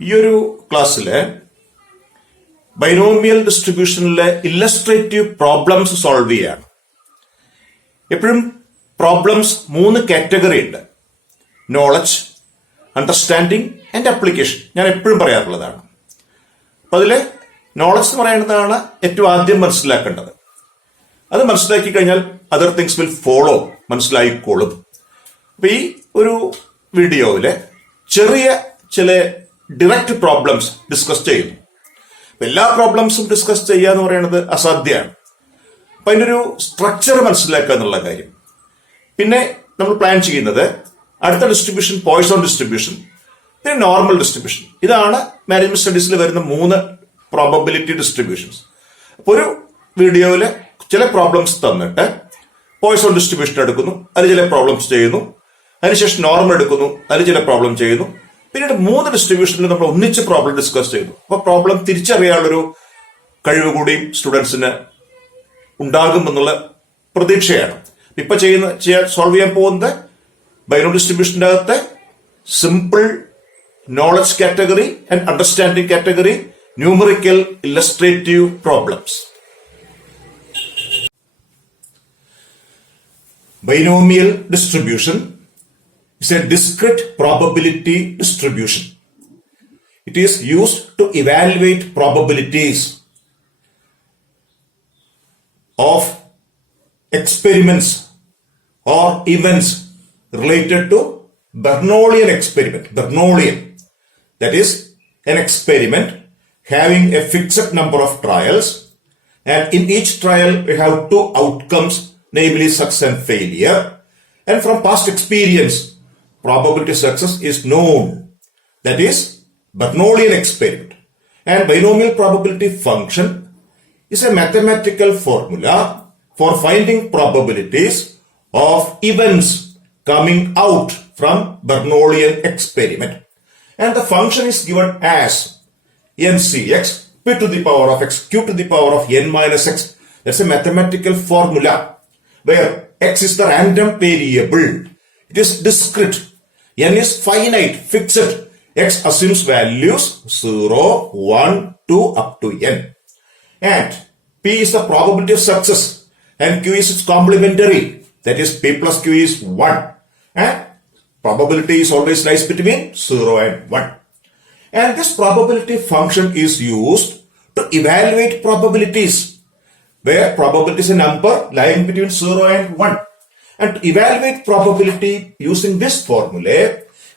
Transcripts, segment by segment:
ഈ ഒരു ക്ലാസ്സില് ബൈനോമിയൽ ഡിസ്ട്രിബ്യൂഷനിലെ ഇല്ലസ്ട്രേറ്റീവ് പ്രോബ്ലംസ് സോൾവ് ചെയ്യാണ്. എപ്പോഴും പ്രോബ്ലംസ് 3 കാറ്റഗറി ഉണ്ട്: നോളജ്, അണ്ടർസ്റ്റാൻഡിങ് ആൻഡ് അപ്ലിക്കേഷൻ. ഞാൻ എപ്പോഴും പറയാറുള്ളതാണ്. അപ്പൊ അതിലെ നോളജ് എന്ന് പറയുന്നതാണ് ഏറ്റവും ആദ്യം മനസ്സിലാക്കേണ്ടത്. അത് മനസ്സിലാക്കി കഴിഞ്ഞാൽ അതർ തിങ്സ് വിൽ ഫോളോ, മനസ്സിലായിക്കോളും. അപ്പൊ ഈ ഒരു വീഡിയോയില് ചെറിയ ചില ഡിറക്റ്റ് പ്രോബ്ലംസ് ഡിസ്കസ് ചെയ്യുന്നു. എല്ലാ പ്രോബ്ലംസും ഡിസ്കസ് ചെയ്യുക എന്ന് പറയുന്നത് അസാധ്യമാണ്. അപ്പൊ അതിൻ്റെ ഒരു സ്ട്രക്ചർ മനസ്സിലാക്കുക എന്നുള്ള കാര്യം. പിന്നെ നമ്മൾ പ്ലാൻ ചെയ്യുന്നത് അടുത്ത ഡിസ്ട്രിബ്യൂഷൻ പോയ്സോൺ ഡിസ്ട്രിബ്യൂഷൻ, പിന്നെ നോർമൽ ഡിസ്ട്രിബ്യൂഷൻ. ഇതാണ് മാനേജ്മെന്റ് സ്റ്റഡീസിൽ വരുന്ന 3 പ്രോബബിലിറ്റി ഡിസ്ട്രിബ്യൂഷൻസ്. അപ്പൊ ഒരു വീഡിയോയില് ചില പ്രോബ്ലംസ് തന്നിട്ട് പോയ്സോൺ ഡിസ്ട്രിബ്യൂഷൻ എടുക്കുന്നു, അതിൽ ചില പ്രോബ്ലംസ് ചെയ്യുന്നു. അതിനുശേഷം നോർമൽ എടുക്കുന്നു, അതിൽ ചില പ്രോബ്ലം ചെയ്യുന്നു. പിന്നീട് 3 ഡിസ്ട്രിബ്യൂഷനിൽ നമ്മൾ ഒന്നിച്ച് പ്രോബ്ലം ഡിസ്കസ് ചെയ്യുന്നു. അപ്പൊ പ്രോബ്ലം തിരിച്ചറിയാനുള്ളൊരു കഴിവ് കൂടിയും സ്റ്റുഡൻസിന് ഉണ്ടാകുമെന്നുള്ള പ്രതീക്ഷയാണ്. ഇപ്പൊ സോൾവ് ചെയ്യാൻ പോകുന്നത് ബൈനോമിയൽ ഡിസ്ട്രിബ്യൂഷന്റെ അകത്തെ simple knowledge category and understanding category numerical illustrative problems. Binomial distribution is a discrete probability distribution. It is used to evaluate probabilities of experiments or events related to Bernoullian experiment. Bernoullian, that is an experiment having a fixed number of trials, and in each trial we have 2 outcomes, namely success and failure, and from past experience probability success is known. That is Bernoullian experiment. And binomial probability function is a mathematical formula for finding probabilities of events coming out from Bernoullian experiment, and the function is given as ncx p to the power of x q to the power of n minus x. That's a mathematical formula where x is the random variable, it is discrete, n is finite, fixed, x assumes values 0, 1, 2 up to n, and p is the probability of success and q is its complementary, that is p plus q is 1, and probability is always lies between 0 and 1. And this probability function is used to evaluate probabilities, where probability is a number lying between 0 and 1. And to evaluate probability using this formula,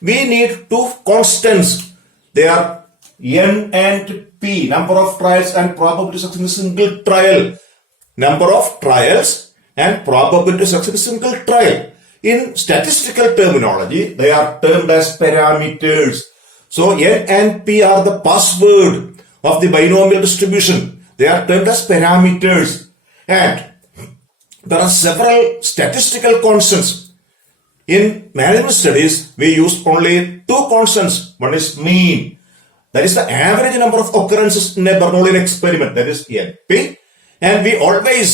we need 2 constants. They are n and p, number of trials and probability success in a single trial. Number of trials and probability success in a single trial. In statistical terminology, they are termed as parameters. So n and p are the password of the binomial distribution. They are termed as parameters, and there are several statistical constants. In management studies, we use only 2 constants. One is mean, that is the average number of occurrences in a Bernoullian experiment, that is NP, and we always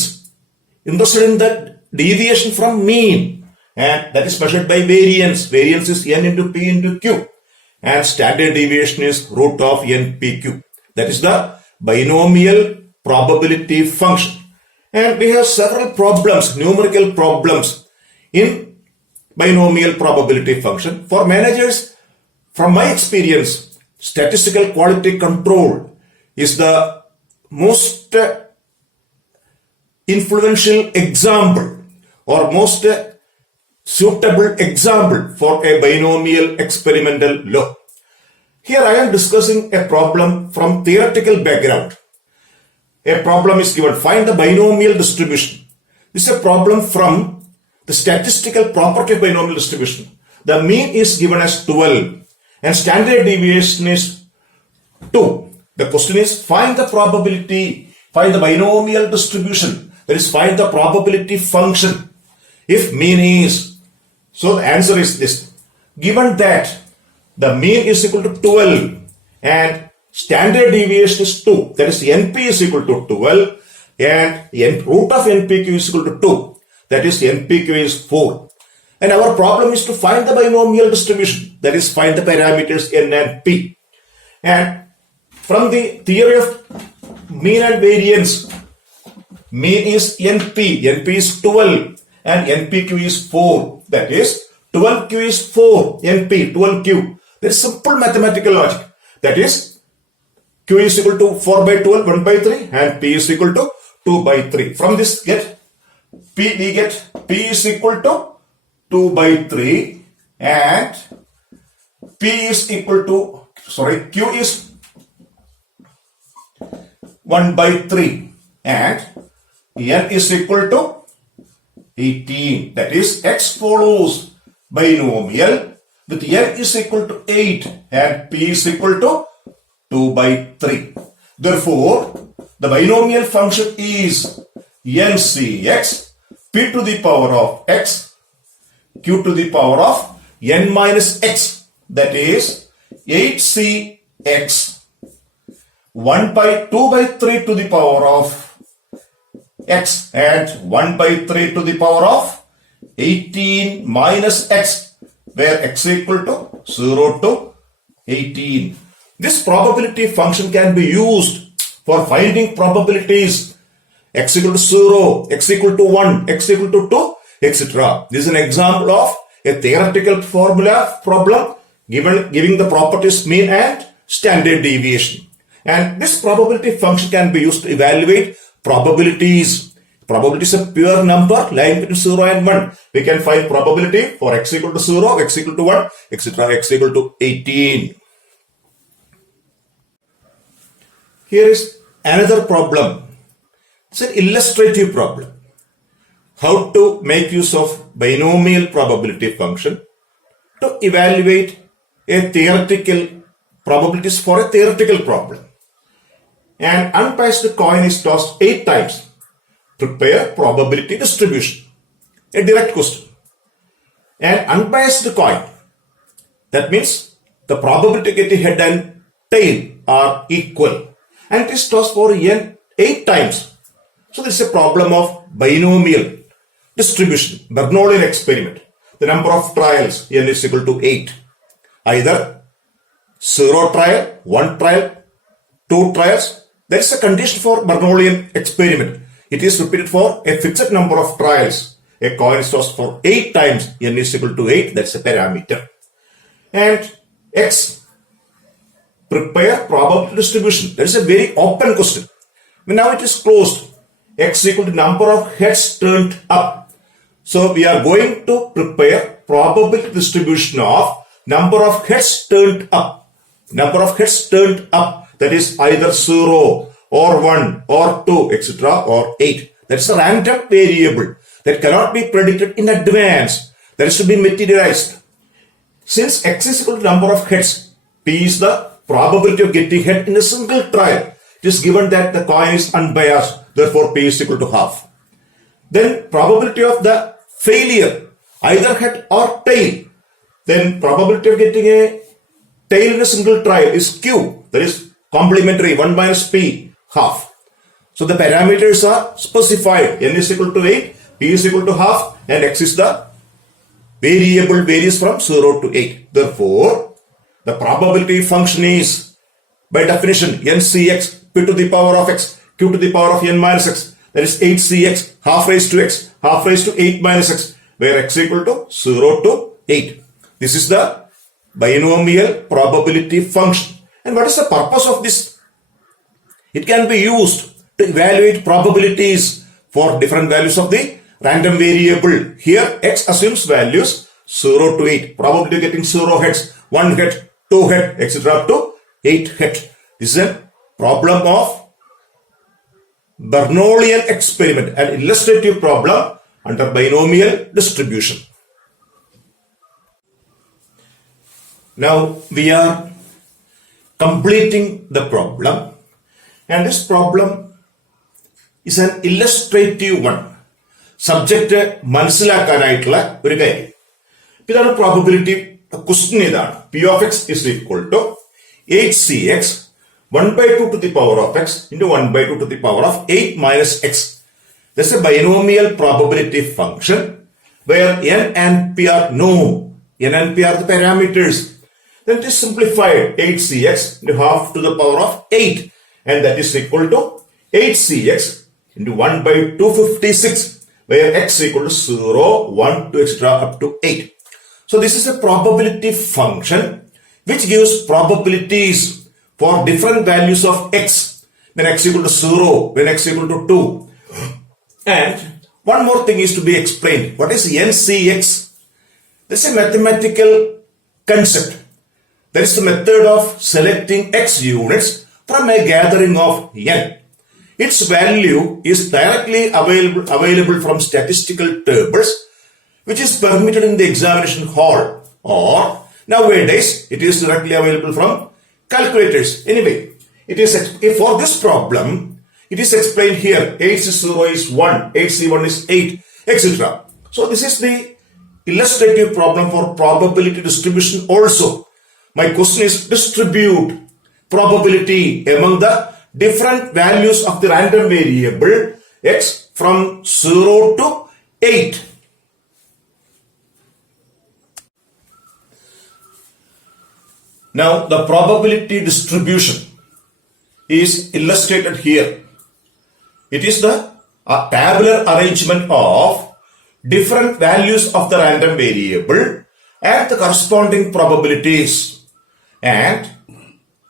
interested in the deviation from mean, and that is measured by variance. Variance is n into p into q, and standard deviation is root of npq. That is the binomial probability function. And we have several problems, numerical problems in binomial probability function. For managers, from my experience, statistical quality control is the most influential example or most suitable example for a binomial experimental law. Here I am discussing a problem from theoretical background. A problem is given, find the binomial distribution. This is a problem from the statistical property of binomial distribution. The mean is given as 12 and standard deviation is 2. The question is, find the probability, find the binomial distribution, that is find the probability function if mean is. So the answer is this: given that the mean is equal to 12 and standard deviation is 2, that is np is equal to 12, and root of npq is equal to 2, that is npq is 4. And our problem is to find the binomial distribution, that is find the parameters n and p. And from the theory of mean and variance, mean is NP. NP is 12 and NPQ is 4. That is 12Q is 4. NP 12Q. There is simple mathematical logic. That is Q is equal to 4 by 12, 1 by 3 and P is equal to 2 by 3. From this we get P is equal to 2 by 3 and Q is 1 by 3 and N is equal to 18. That is X follows binomial with N is equal to 8 and P is equal to 2 by 3. Therefore, the binomial function is NCX P to the power of X Q to the power of N minus X. That is 8CX 2 by 3 to the power of X and 1 by 3 to the power of 18 minus X, where X equal to 0 to 18. This probability function can be used for finding probabilities X equal to 0, X equal to 1, X equal to 2, etc. This is an example of a theoretical formula problem giving the properties mean and standard deviation. And this probability function can be used to evaluate probabilities. Probability is a pure number lying between 0 and 1. We can find probability for X equal to 0, X equal to 1, etc. X equal to 18. Here is another problem. It's an illustrative problem. How to make use of binomial probability function to evaluate a theoretical probabilities for a theoretical problem. An unbiased coin is tossed 8 times. Prepare probability distribution. A direct question. An unbiased coin, that means the probability getting head and tail are equal, and it is tossed for n 8 times. So this is a problem of binomial distribution, Bernoullian experiment. The number of trials n is equal to 8. Either 0 trial, 1 trial, 2 trials. There is a condition for Bernoullian experiment. It is repeated for a fixed number of trials. A coin is tossed for 8 times, n is equal to 8. That's a parameter. And X, prepare probability distribution. That is a very open question. Now it is closed. X equal to number of heads turned up. So we are going to prepare probability distribution of number of heads turned up. Number of heads turned up. That is either 0 or 1 or 2, etc. or 8. That is a random variable that cannot be predicted in advance. That is to be materialized. Since X is equal to number of heads, P is the probability of getting head in a single trial. It is given that the coin is unbiased. Therefore, P is equal to half. Then probability of the failure, either head or tail. Then probability of getting a tail in a single trial is Q. That is complementary 1 minus P, half. So the parameters are specified. N is equal to 8, P is equal to half, and X is the variable varies from 0 to 8. Therefore, the probability function is, by definition, NCX, P to the power of X, Q to the power of N minus X. That is 8CX, half raised to X, half raised to 8 minus X, where X equal to 0 to 8. This is the binomial probability function. And what is the purpose of this? It can be used to evaluate probabilities for different values of the random variable. Here X assumes values 0 to 8. Probability of getting 0 heads, 1 head, 2 head, etc. up to 8 head. This is a problem of Bernoullian experiment, an illustrative problem under binomial distribution. Now we are completing the problem, and this problem is an illustrative one. Subject മനസ്സിലാക്കാനായിട്ടുള്ള ഒരു കാര്യം. ഇതാണ് probability question. ഇതാണ് P of X is equal to 8CX 1/2 to the power of x into 1/2 to the power of 8 minus x. This is a binomial probability function where n and p are known. N and p are the parameters. Then it is simplified 8cx into half to the power of 8, and that is equal to 8cx into 1 by 256, where x equal to 0, 1, 2, etc. up to 8. So this is a probability function which gives probabilities for different values of x when x equal to 0, when x equal to 2. And one more thing is to be explained. What is NCX? This is a mathematical concept. That is the method of selecting x units from a gathering of n. Its value is directly available from statistical tables, which is permitted in the examination hall, or nowadays it is directly available from calculators. Anyway, it is for this problem, it is explained here. 8C0 is 1, 8C1 is 8, etc. So this is the illustrative problem for probability distribution also. My question is, distribute probability among the different values of the random variable x from 0 to 8. Now the probability distribution is illustrated here. It is the tabular arrangement of different values of the random variable and the corresponding probabilities. And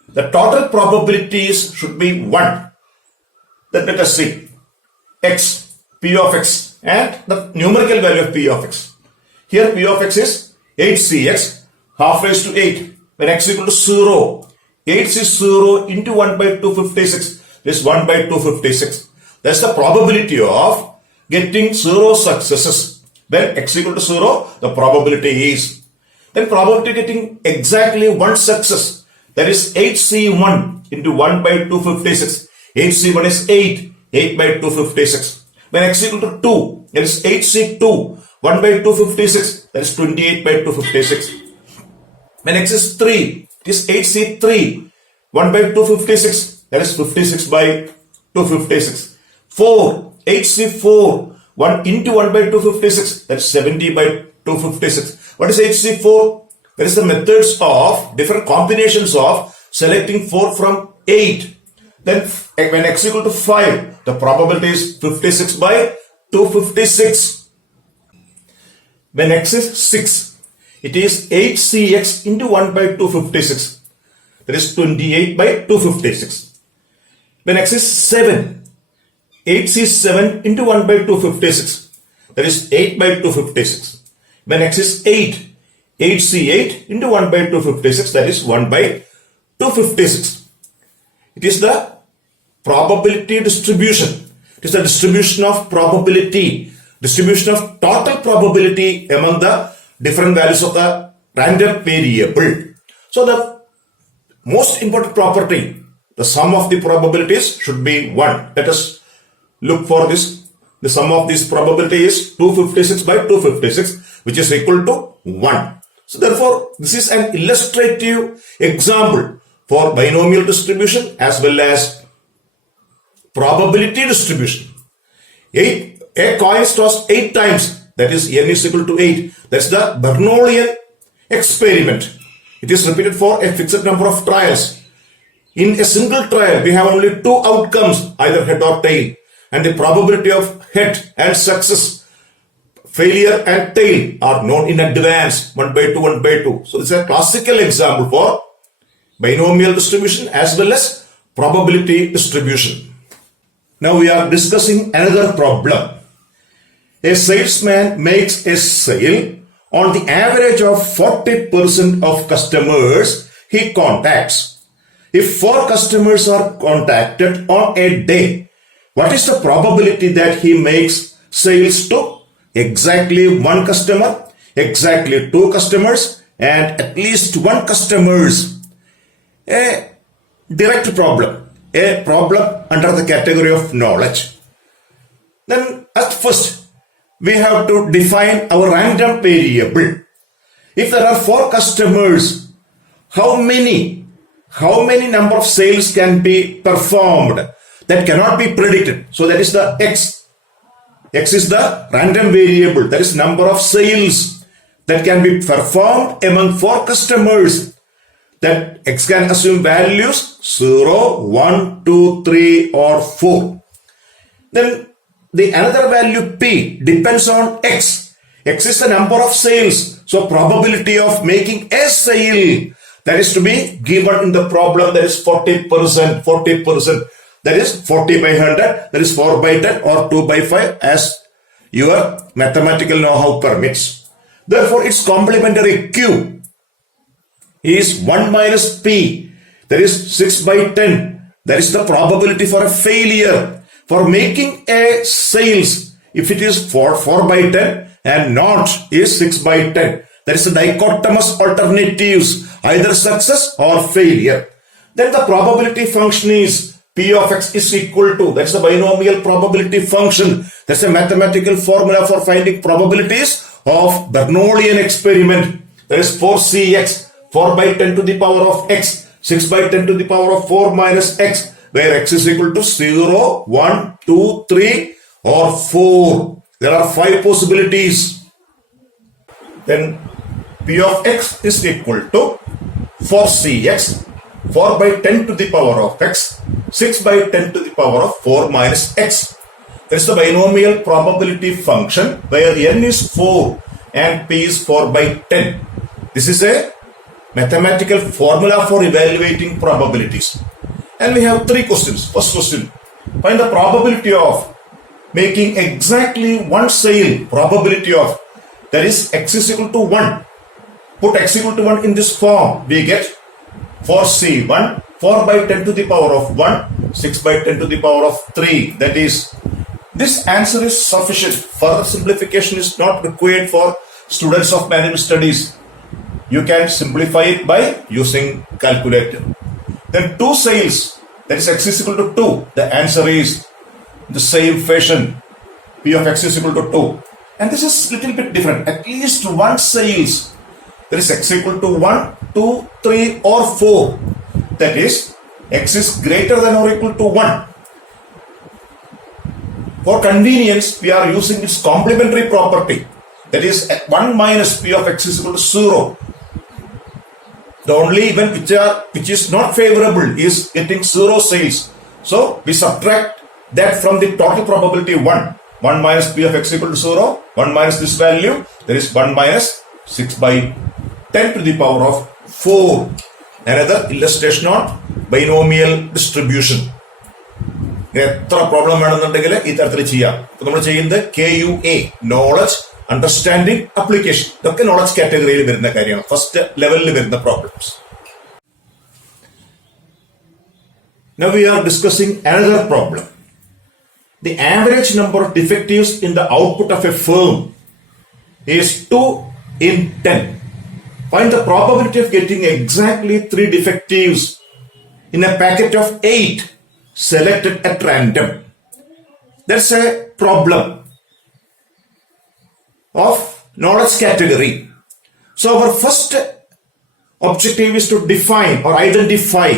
the total probabilities should be 1. Then let us see x, p of x, and the numerical value of p of x. Here p of x is 8cx half raised to 8 when x equal to 0. 8 is 0 into 1 by 256 is 1 by 256. That's the probability of getting 0 successes. When x equal to 0, the probability is. Then probability getting exactly 1 success. That is 8C1 into 1 by 256. 8C1 is 8. 8 by 256. When x equal to 2, that is 8C2. 1 by 256. That is 28 by 256. When x is 3, it is 8C3. 1 by 256. That is 56 by 256. 4. 8C4. 1 into 1 by 256. That is 70 by 256. What is HC4? That is the methods of different combinations of selecting 4 from 8. Then when x equal to 5, the probability is 56 by 256. When x is 6, it is 8cx into 1 by 256. That is 28 by 256. When x is 7, 8c7 into 1 by 256. That is 8 by 256. When x is 8, 8c8 into 1 by 256, that is 1 by 256. It is the probability distribution. It is the distribution of probability, distribution of total probability among the different values of the random variable. So the most important property, the sum of the probabilities should be 1. Let us look for this. The sum of this probability is 256 by 256, which is equal to 1. So therefore, this is an illustrative example for binomial distribution as well as probability distribution. A coin is tossed 8 times, that is n is equal to 8. That's the Bernoullian experiment. It is repeated for a fixed number of trials. In a single trial, we have only 2 outcomes, either head or tail. And the probability of head and success, failure and tail are known in advance, 1 by 2, 1 by 2. So this is a classical example for binomial distribution as well as probability distribution. Now we are discussing another problem. A salesman makes a sale on the average of 40% of customers he contacts. If 4 customers are contacted on a day, what is the probability that he makes sales to exactly 1 customer, exactly 2 customers, and at least 1 customers? A direct problem, a problem under the category of knowledge. Then at first, we have to define our random variable. If there are 4 customers, how many number of sales can be performed? That cannot be predicted. So that is the x. X is the random variable. That is number of sales that can be performed among 4 customers. that x can assume values 0, 1, 2, 3 or 4. Then the another value p depends on x. X is the number of sales. So probability of making a sale, that is to be given in the problem, that is 40%. That is 40 by 100, that is 4 by 10 or 2 by 5 as your mathematical know-how permits. Therefore, its complementary q is 1 minus p, that is 6 by 10. That is the probability for a failure. For making a sales, if it is 4 by 10 and not is 6 by 10. That is the dichotomous alternatives, either success or failure. Then the probability function is P of x is equal to, that's the binomial probability function. That's a mathematical formula for finding probabilities of Bernoullian experiment. That is 4cx, 4 by 10 to the power of x, 6 by 10 to the power of 4 minus x, where x is equal to 0, 1, 2, 3 or 4. There are 5 possibilities. Then P of x is equal to 4cx, 4 by 10 to the power of x, 6 by 10 to the power of 4 minus x. That is the binomial probability function where n is 4 and p is 4 by 10. This is a mathematical formula for evaluating probabilities. And we have 3 questions. First question, find the probability of making exactly one sale, probability of, that is x is equal to 1. Put x equal to 1 in this form, we get 4c1, 4 by 10 to the power of 1, 6 by 10 to the power of 3. That is, this answer is sufficient. Further simplification is not required for students of management studies. You can simplify it by using calculator. Then 2 sales, that is x is equal to 2. The answer is the same fashion. P of x is equal to 2. And this is a little bit different. At least one sales, that is x equal to 1, 2, 3 or 4. That is, x is greater than or equal to 1. For convenience, we are using its complementary property. That is, 1 minus p of x is equal to 0. The only event which is not favorable is getting 0 sales. So, we subtract that from the total probability 1. 1 minus p of x equal to 0. 1 minus this value, there is 1 minus 6 by 10 to the power of 4. Another illustration on binomial distribution. എത്ര problem വേണമെന്നുണ്ടെങ്കിൽ ഈ തരത്തിൽ ചെയ്യാം. ഇപ്പൊ നമ്മൾ ചെയ്യുന്നത് KUA, knowledge, understanding, application. ഇതൊക്കെ knowledge കാറ്റഗറിയിൽ വരുന്ന കാര്യമാണ്. ഫസ്റ്റ് ലെവലിൽ വരുന്ന problems. Now we are discussing another problem. The average number of defectives in the output of a firm is 2 in 10. Find the probability of getting exactly 3 defectives in a packet of 8 selected at random. That's a problem of knowledge category. So our first objective is to define or identify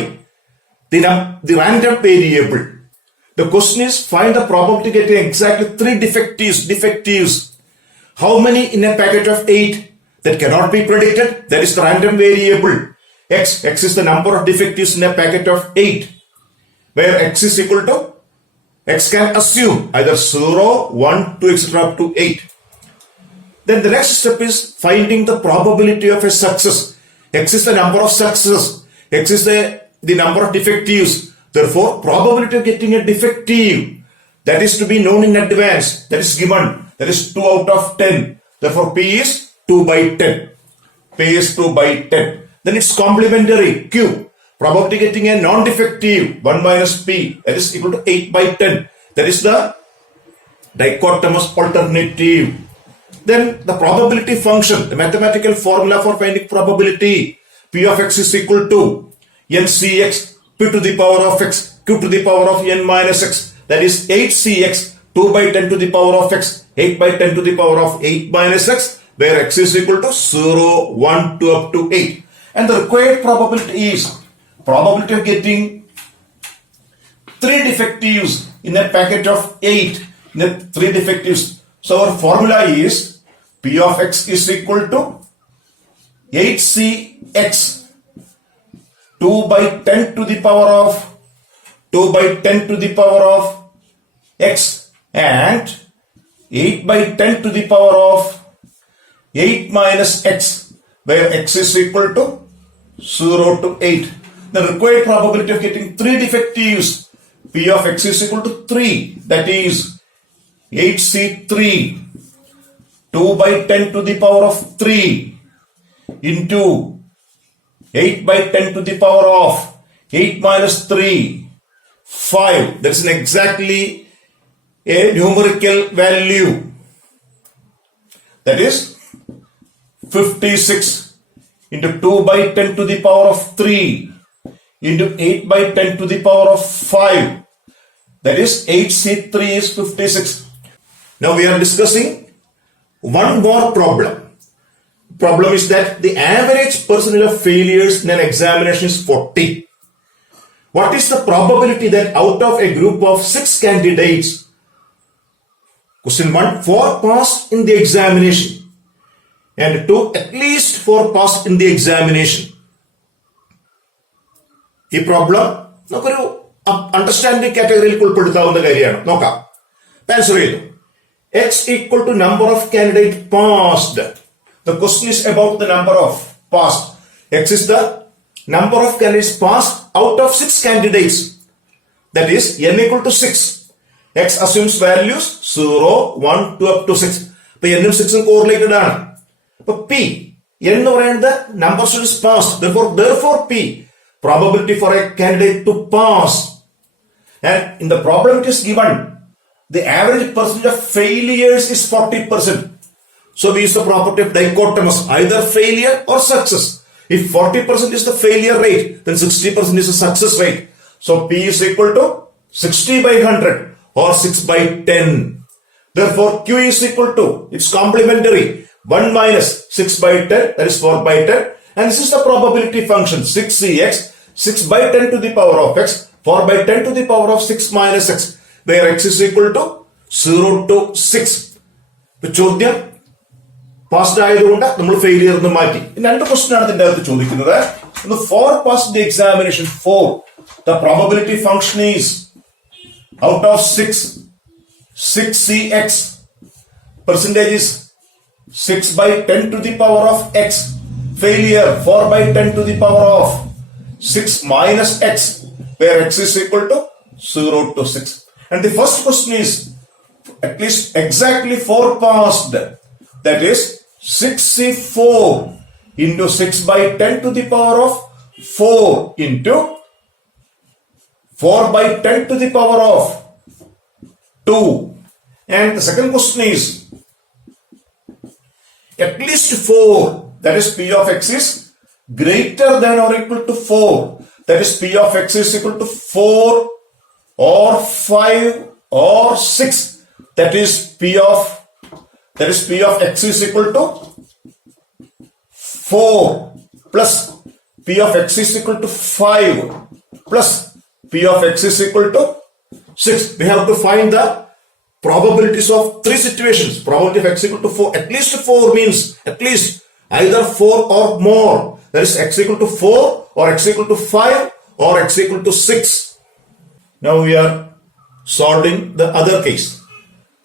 the random variable. The question is, find the probability of getting exactly 3 defectives. How many in a packet of 8? That cannot be predicted. That is the random variable. X is the number of defectives in a packet of 8. Where x is equal to, x can assume either 0, 1, 2, etc. up to 8. Then the next step is finding the probability of a success. X is the number of successes. X is the number of defectives. Therefore, probability of getting a defective, that is to be known in advance. That is given. That is 2 out of 10. Therefore, P is 2 by 10. P is 2 by 10. Then it's complementary. Q. Probability getting a non-defective, 1 minus P, that is equal to 8 by 10. That is the dichotomous alternative. Then the probability function, the mathematical formula for finding probability, P of x is equal to NCX, P to the power of x, Q to the power of n minus x. That is 8cx, 2 by 10 to the power of x, 8 by 10 to the power of 8 minus x, where x is equal to 0, 1, 2 up to 8. And the required probability is probability of getting 3 defectives in a packet of 8. In a 3 defectives. So our formula is P of x is equal to 8cx 2 by 10 to the power of 2 by 10 to the power of x and 8 by 10 to the power of 8 minus x, where x is equal to 0 to 8. The required probability of getting 3 defectives, p of x is equal to 3, that is 8c3, 2 by 10 to the power of 3 into 8 by 10 to the power of 8 minus 3, 5. That's an exactly a numerical value. That is 56 into 2 by 10 to the power of 3 into 8 by 10 to the power of 5. That is 8c3 is 56. Now we are discussing one more problem. Problem is that the average percentage of failures in an examination is 40. What is the probability that out of a group of 6 candidates, question 1, 4 passed in the examination and 2 at least 4 passed in the examination? ഈ problem നമുക്കൊരു understanding കാറ്റഗറിയിൽ ഉൾപ്പെടുത്താവുന്ന കാര്യമാണ്. നോക്കാം. Answer ചെയ്തു. X equal to number of candidate passed. The question is about the number of passed. X is the number of candidates passed out of 6 candidates. That is n equal to 6. X assumes values 0, 1, 2 up to 6. അപ്പോൾ n ഉം 6 ഉം correlated ആണ്. അപ്പോൾ P എന്ന് പറയുന്നത് number of students passed. Therefore P, probability for a candidate to pass. And in the problem it is given the average percentage of failures is 40%. So we use the property of dichotomous, either failure or success. If 40% is the failure rate, then 60% is the success rate. So P is equal to 60 by 100 or 6 by 10. Therefore Q is equal to, it's complementary, 1 minus 6 by 10, that is 4 by 10. And this is the probability function, 6cx, 6 by 10 to the power of x, 4 by 10 to the power of 6 minus x, where x is equal to 0 to 6. ഇപ്പോൾ ചോദ്യം passed ആയതുകൊണ്ട് നമ്മൾ failure എന്ന് മാറ്റി. രണ്ട് question ആണ് ഇതിന്റെ അകത്ത് ചോദിക്കുന്നത്. 4 passed the examination, 4. The probability function is out of 6cx, percentage is 6 by 10 to the power of x, failure 4 by 10 to the power of 6 minus x, where x is equal to 0 to 6. And the first question is at least exactly 4 passed, that is 6c4 into 6 by 10 to the power of 4 into 4 by 10 to the power of 2. And the second question is at least 4, that is P of x is greater than or equal to 4, that is P of x is equal to 4 or 5 or 6, that is P of x is equal to 4 plus P of x is equal to 5 plus P of x is equal to 6. We have to find the probabilities of 3 situations. Probability of x equal to 4, at least 4 means at least either 4 or more, that is x equal to 4 or x equal to 5 or x equal to 6. Now we are solving the other case.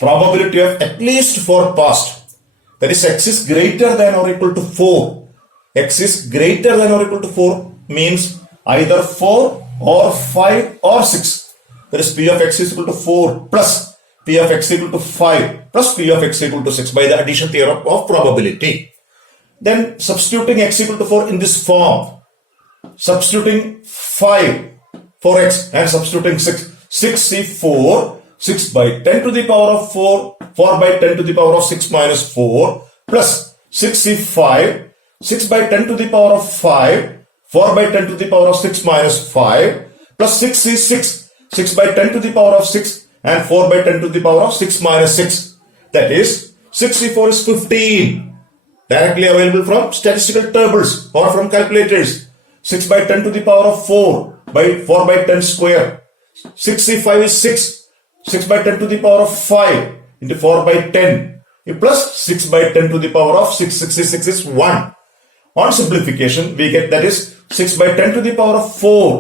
Probability of at least 4 passed, that is x is greater than or equal to 4. X is greater than or equal to 4 means either 4 or 5 or 6. That is P of x is equal to 4 plus P of x equal to 5 plus P of x equal to 6 by the addition theorem of probability. Then substituting x equal to 4 in this form, substituting 5 for x and substituting 6, 6c4, 6 by 10 to the power of 4, 4 by 10 to the power of 6 minus 4 plus 6c5, 6 by 10 to the power of 5, 4 by 10 to the power of 6 minus 5 plus 6c6, 6 by 10 to the power of 6 and 4 by 10 to the power of 6 minus 6. That is 6c4 is 15. Directly available from statistical tables or from calculators. 6 by 10 to the power of 4 by 4 by 10 square. 6c5 is 6. 6 by 10 to the power of 5 into 4 by 10. Plus 6 by 10 to the power of 6. 66 is 1. On simplification, we get that is 6 by 10 to the power of 4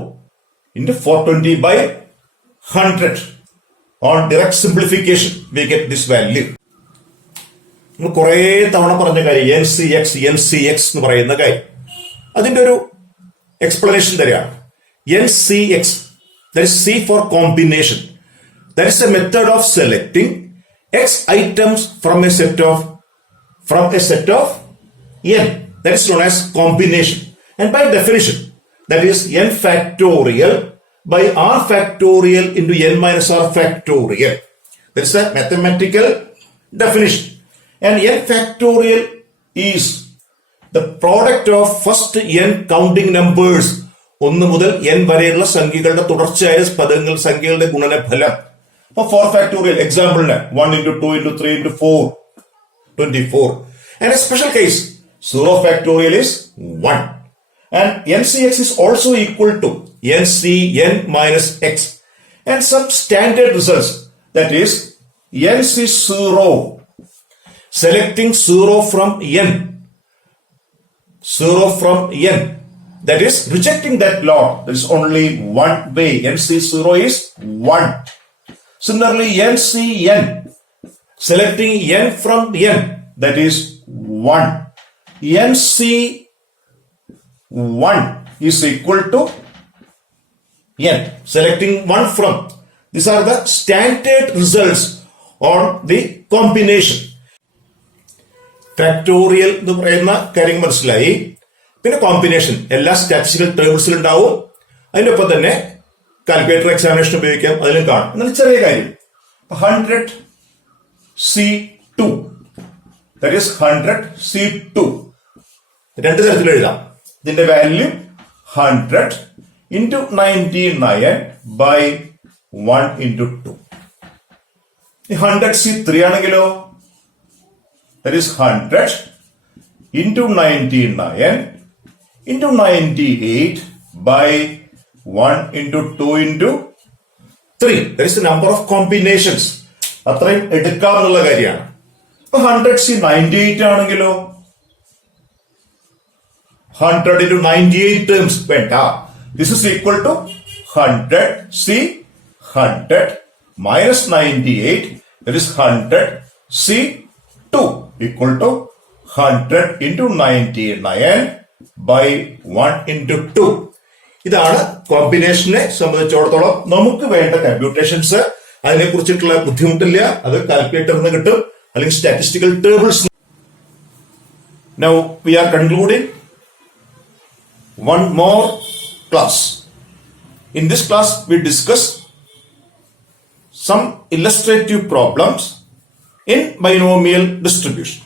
into 420 by 100. On direct simplification, we get this value. നമ്മൾ കുറേ തവണ പറഞ്ഞ കാര്യം N C X എന്ന് പറയുന്ന കാര്യം, അതിന്റെ ഒരു എക്സ്പ്ലനേഷൻ തരികയാണ്. N C X, that is C for combination. That is a method of selecting X items from a set of N. That is known as combination. And by definition, that is N factorial by R factorial into N minus R factorial. That is the mathematical definition. And N factorial is the product of first N counting numbers. 1 മുതൽ n വരെയുള്ള സംഖ്യകളുടെ തുടർച്ചയായ പദങ്ങൾ സംഖ്യകളുടെ ഗുണനഫലം. For 4 factorial, example 1 into 2 into 3 into 4, 24. And a special case, 0 factorial is 1. And NCX is also equal to NCN minus X. And some standard results, that is NC0, selecting 0 from N. 0 from N. That is rejecting that lot. There is only one way. NC0 is 1. Similarly, NCN, selecting N from N, that is 1. NC1 is equal to N, selecting 1 from. These are the standard results on the combination. Factorial എന്ന് പറയുന്ന കാര്യം മനസ്സിലായി. പിന്നെ combination എല്ലാ statistical ടേബിൾസിലും ഉണ്ടാവും. അതിന്റെ ഒപ്പം തന്നെ കാൽക്കുലേറ്റർ എക്സാമിനേഷൻ ഉപയോഗിക്കാം, അതിലും കാണും. എന്നാൽ ചെറിയ കാര്യം 100C2, that is 100C2, രണ്ട് തരത്തിൽ എഴുതാം. ഇതിന്റെ value 100 into 99 by 1 into 2. 100C3 ആണെങ്കിലോ, that is 100 into 99 into 98 by 1 into 2 into 3. There is the number of combinations. അത്രയും എടുക്കാമെന്നുള്ള കാര്യമാണ്. 100C 98 ആണെങ്കിലോ 100 into 98 terms വേണ്ട. This is equal to 100C 100 minus 98, that is 100C2 equal to 100 into 99 by 1 into 2. ഇതാണ് കോമ്പിനേഷനെ സംബന്ധിച്ചിടത്തോളം നമുക്ക് വേണ്ട computations. അതിനെ കുറിച്ചിട്ടുള്ള ബുദ്ധിമുട്ടില്ല, അത് കാൽക്കുലേറ്ററിൽ നിന്ന് കിട്ടും, അല്ലെങ്കിൽ statistical tables. Now we are concluding one more class. In this class we discuss some illustrative problems in binomial distribution.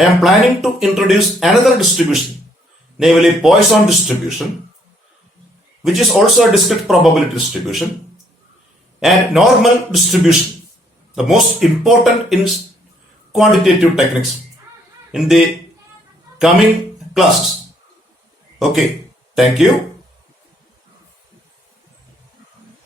I am planning to introduce another distribution, namely Poisson distribution, which is also a discrete probability distribution, and normal distribution, the most important in quantitative techniques, in the coming classes. Okay, thank you.